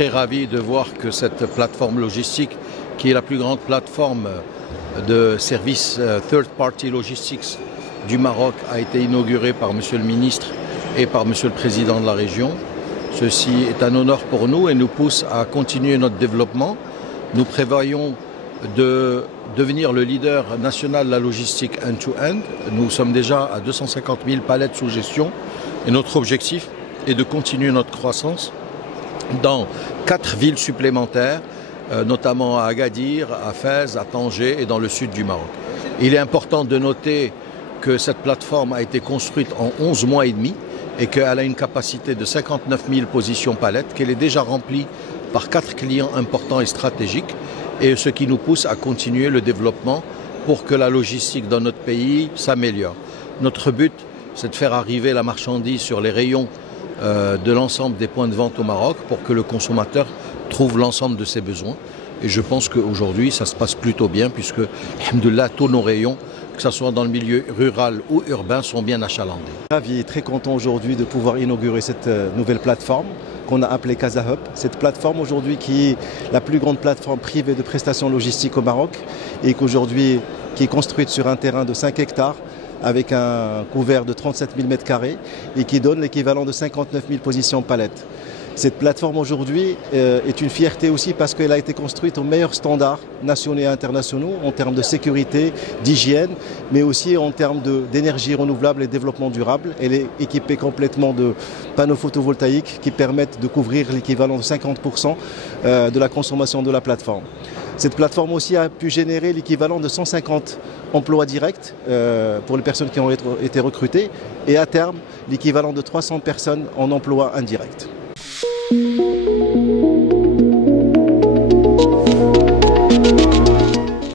très ravi de voir que cette plateforme logistique, qui est la plus grande plateforme de services Third Party Logistics du Maroc, a été inaugurée par Monsieur le ministre et par Monsieur le Président de la région. Ceci est un honneur pour nous et nous pousse à continuer notre développement. Nous prévoyons de devenir le leader national de la logistique end-to-end. Nous sommes déjà à 250 000 palettes sous gestion et notre objectif est de continuer notre croissance dans 4 villes supplémentaires, notamment à Agadir, à Fès, à Tanger et dans le sud du Maroc. Il est important de noter que cette plateforme a été construite en 11 mois et demi et qu'elle a une capacité de 59 000 positions palettes, qu'elle est déjà remplie par 4 clients importants et stratégiques, et ce qui nous pousse à continuer le développement pour que la logistique dans notre pays s'améliore. Notre but, c'est de faire arriver la marchandise sur les rayons de l'ensemble des points de vente au Maroc pour que le consommateur trouve l'ensemble de ses besoins. Et je pense qu'aujourd'hui, ça se passe plutôt bien puisque, alhamdoulilah, tous nos rayons, que ce soit dans le milieu rural ou urbain, sont bien achalandés. Ravi et très content aujourd'hui de pouvoir inaugurer cette nouvelle plateforme qu'on a appelée Casa Hub. Cette plateforme aujourd'hui qui est la plus grande plateforme privée de prestations logistiques au Maroc et qu'aujourd'hui qui est construite sur un terrain de 5 hectares avec un couvert de 37 000 m² et qui donne l'équivalent de 59 000 positions palettes. Cette plateforme aujourd'hui est une fierté aussi parce qu'elle a été construite aux meilleurs standards nationaux et internationaux en termes de sécurité, d'hygiène, mais aussi en termes d'énergie renouvelable et développement durable. Elle est équipée complètement de panneaux photovoltaïques qui permettent de couvrir l'équivalent de 50% de la consommation de la plateforme. Cette plateforme aussi a pu générer l'équivalent de 150 emplois directs pour les personnes qui ont été recrutées et à terme l'équivalent de 300 personnes en emploi indirect.